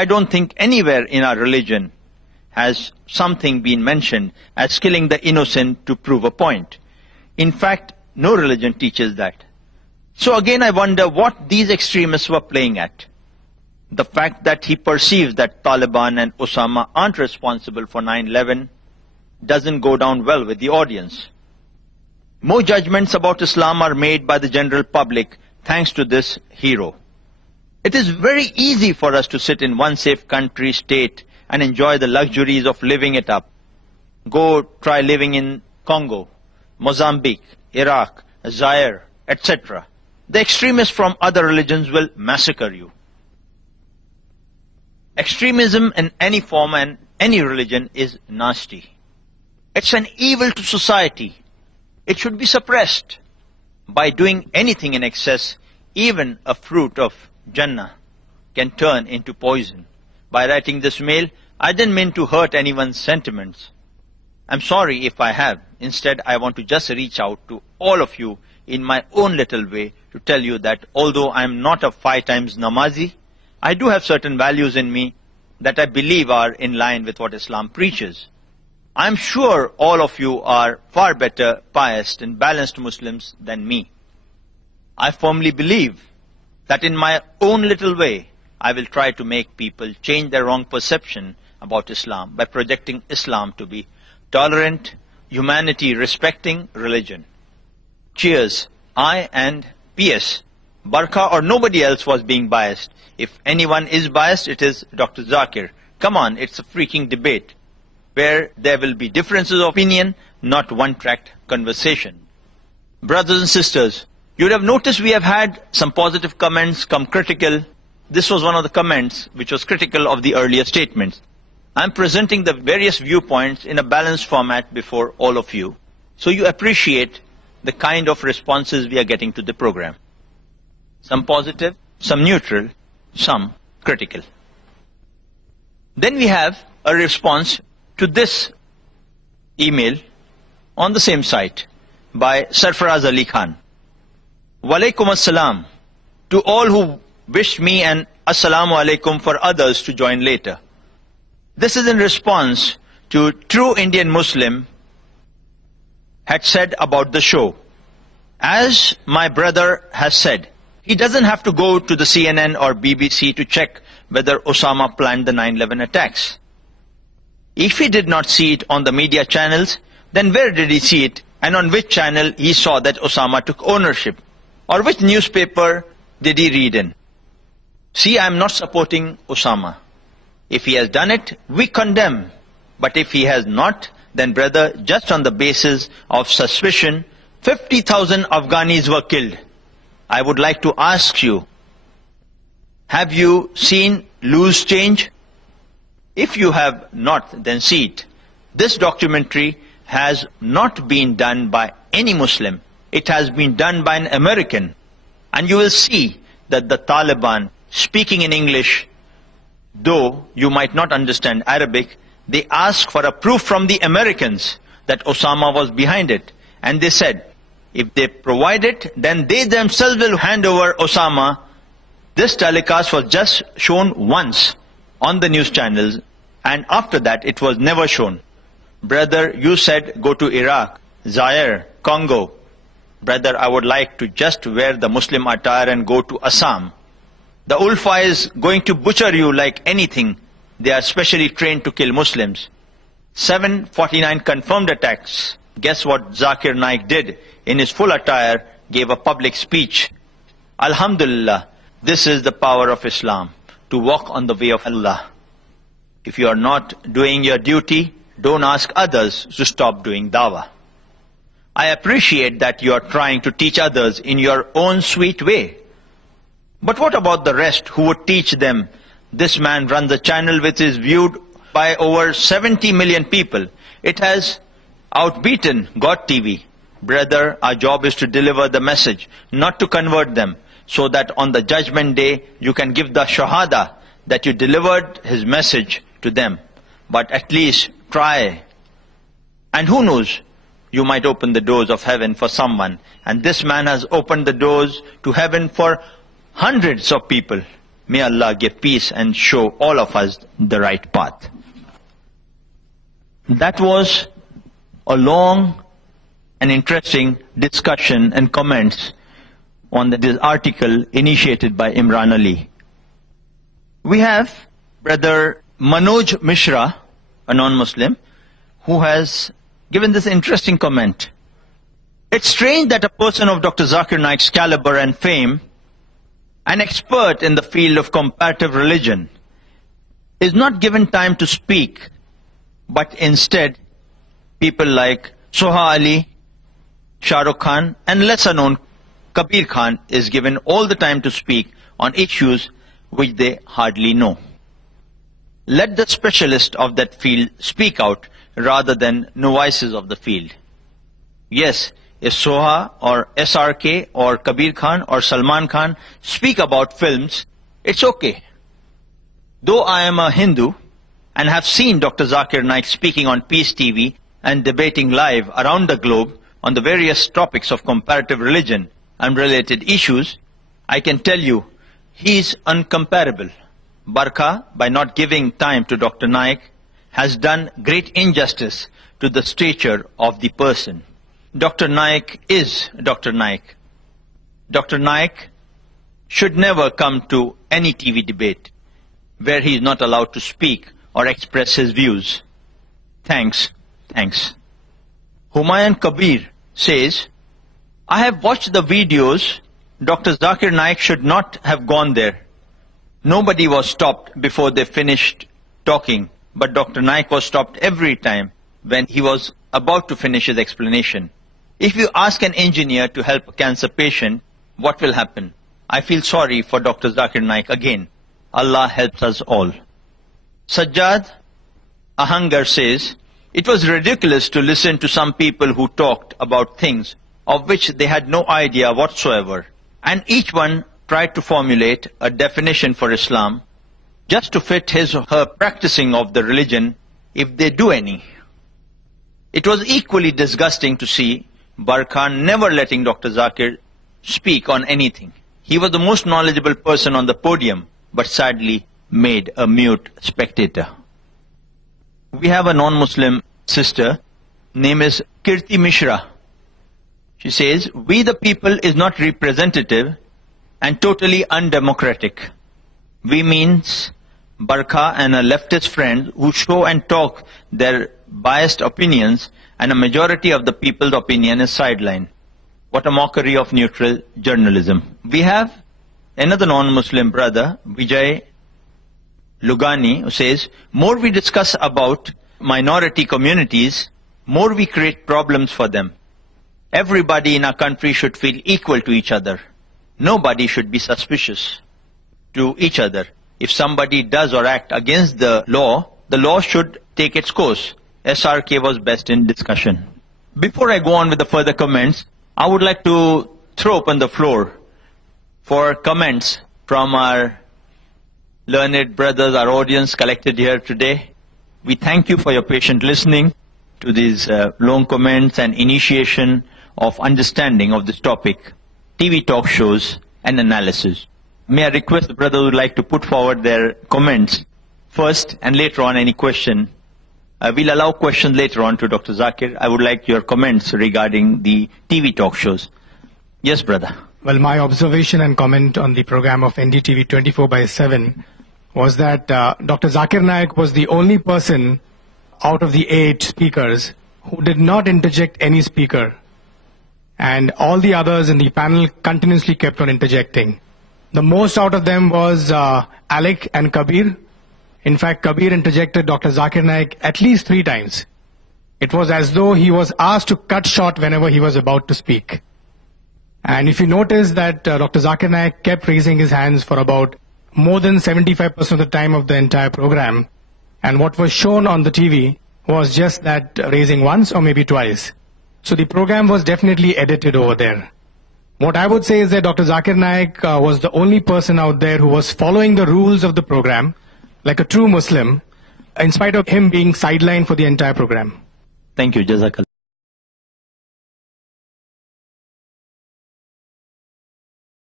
I don't think anywhere in our religion has something been mentioned as killing the innocent to prove a point. In fact, no religion teaches that. So again I wonder what these extremists were playing at. The fact that he perceives that Taliban and Osama aren't responsible for 9/11 doesn't go down well with the audience. More judgments about Islam are made by the general public thanks to this hero. It is very easy for us to sit in one safe country, state, and enjoy the luxuries of living it up. Go try living in Congo, Mozambique, Iraq, Zaire, etc. The extremists from other religions will massacre you. Extremism in any form and any religion is nasty. It's an evil to society. It should be suppressed. By doing anything in excess, even a fruit of Jannah can turn into poison. By writing this mail, I didn't mean to hurt anyone's sentiments. I'm sorry if I have. Instead, I want to just reach out to all of you in my own little way to tell you that although I'm not a 5 times namazi, I do have certain values in me that I believe are in line with what Islam preaches. I'm sure all of you are far better pious and balanced Muslims than me. I firmly believe that in my own little way, I will try to make people change their wrong perception about Islam by projecting Islam to be tolerant, humanity-respecting religion. Cheers. I and P.S. Barkha or nobody else was being biased. If anyone is biased, it is Dr. Zakir. Come on, it's a freaking debate where there will be differences of opinion, not one-tracked conversation. Brothers and sisters, you would have noticed we have had some positive comments, some critical. This was one of the comments which was critical of the earlier statements. I'm presenting the various viewpoints in a balanced format before all of you, so you appreciate the kind of responses we are getting to the program. Some positive, some neutral, some critical. Then we have a response to this email on the same site by Soha Ali Khan. Walaikum assalam to all who wished me, and assalamu alaikum for others to join later. This is in response to True Indian Muslim had said about the show. As my brother has said, he doesn't have to go to the CNN or BBC to check whether Osama planned the 9/11 attacks. If he did not see it on the media channels, then where did he see it, and on which channel he saw that Osama took ownership? Or which newspaper did he read in? See, I am not supporting Osama. If he has done it, we condemn. But if he has not, then brother, just on the basis of suspicion, 50,000 Afghanis were killed. I would like to ask you, have you seen Loose Change? If you have not, then see it. This documentary has not been done by any Muslim. It has been done by an American. And you will see that the Taliban, speaking in English, though you might not understand Arabic, they asked for a proof from the Americans that Osama was behind it. And they said, if they provide it, then they themselves will hand over Osama. This telecast was just shown once on the news channels, and after that it was never shown. Brother, you said go to Iraq, Zaire, Congo. Brother, I would like to just wear the Muslim attire and go to Assam. The Ulfa is going to butcher you like anything. They are specially trained to kill Muslims. 749 confirmed attacks. Guess what Zakir Naik did? In his full attire, gave a public speech. Alhamdulillah, this is the power of Islam, to walk on the way of Allah. If you are not doing your duty, don't ask others to stop doing dawah. I appreciate that you are trying to teach others in your own sweet way. But what about the rest who would teach them? This man runs a channel which is viewed by over 70 million people. It has outbeaten God TV. Brother, our job is to deliver the message, not to convert them, so that on the judgment day you can give the shahada that you delivered his message to them. But at least try. And who knows, you might open the doors of heaven for someone. And this man has opened the doors to heaven for hundreds of people, May Allah give peace and show all of us the right path. That was a long and interesting discussion and comments on this article initiated by Imran Ali. We have Brother Manoj Mishra, a non-Muslim, who has given this interesting comment. It's strange that a person of Dr. Zakir Naik's caliber and fame, an expert in the field of comparative religion, is not given time to speak, but instead people like Soha Ali, Shahrukh Khan, and lesser known Kabir Khan is given all the time to speak on issues which they hardly know. Let the specialist of that field speak out rather than novices of the field. Yes, if Soha or SRK or Kabir Khan or Salman Khan speak about films, it's okay. Though I am a Hindu and have seen Dr. Zakir Naik speaking on Peace TV and debating live around the globe on the various topics of comparative religion and related issues, I can tell you he is uncomparable. Barkha, by not giving time to Dr. Naik, has done great injustice to the stature of the person. Dr. Naik is Dr. Naik. Dr. Naik should never come to any TV debate where he is not allowed to speak or express his views. Thanks. Humayun Kabir says, I have watched the videos. Dr. Zakir Naik should not have gone there. Nobody was stopped before they finished talking, but Dr. Naik was stopped every time when he was about to finish his explanation. If you ask an engineer to help a cancer patient, what will happen? I feel sorry for Dr. Zakir Naik again. Allah helps us all. Sajjad Ahangar says, it was ridiculous to listen to some people who talked about things of which they had no idea whatsoever, and each one tried to formulate a definition for Islam just to fit his or her practicing of the religion, if they do any. It was equally disgusting to see Barkha never letting Dr. Zakir speak on anything. He was the most knowledgeable person on the podium, but sadly made a mute spectator. We have a non-Muslim sister, name is Kirti Mishra. She says, we the people is not representative and totally undemocratic. We means Barkha and her leftist friends who show and talk their biased opinions, and a majority of the people's opinion is sidelined. What a mockery of neutral journalism. We have another non-Muslim brother, Vijay Lugani, who says, more we discuss about minority communities, more we create problems for them. Everybody in our country should feel equal to each other. Nobody should be suspicious to each other. If somebody does or act against the law should take its course. SRK was best in discussion. Before I go on with the further comments, I would like to throw open the floor for comments from our learned brothers, our audience collected here today. We thank you for your patient listening to these long comments and initiation of understanding of this topic, TV talk shows and analysis. May I request the brothers who would like to put forward their comments first, and later on any question. We'll allow questions later on to Dr. Zakir. I would like your comments regarding the TV talk shows. Yes, brother. Well, my observation and comment on the program of NDTV 24/7 was that Dr. Zakir Naik was the only person out of the 8 speakers who did not interject any speaker. And all the others in the panel continuously kept on interjecting. The most out of them was Alec and Kabir. In fact, Kabir interjected Dr. Zakir Naik at least 3 times. It was as though he was asked to cut short whenever he was about to speak. And if you notice that Dr. Zakir Naik kept raising his hands for about more than 75% of the time of the entire program, and what was shown on the TV was just that raising once or maybe twice. So the program was definitely edited over there. What I would say is that Dr. Zakir Naik was the only person out there who was following the rules of the program, like a true Muslim, in spite of him being sidelined for the entire program. Thank you, Jazakallah.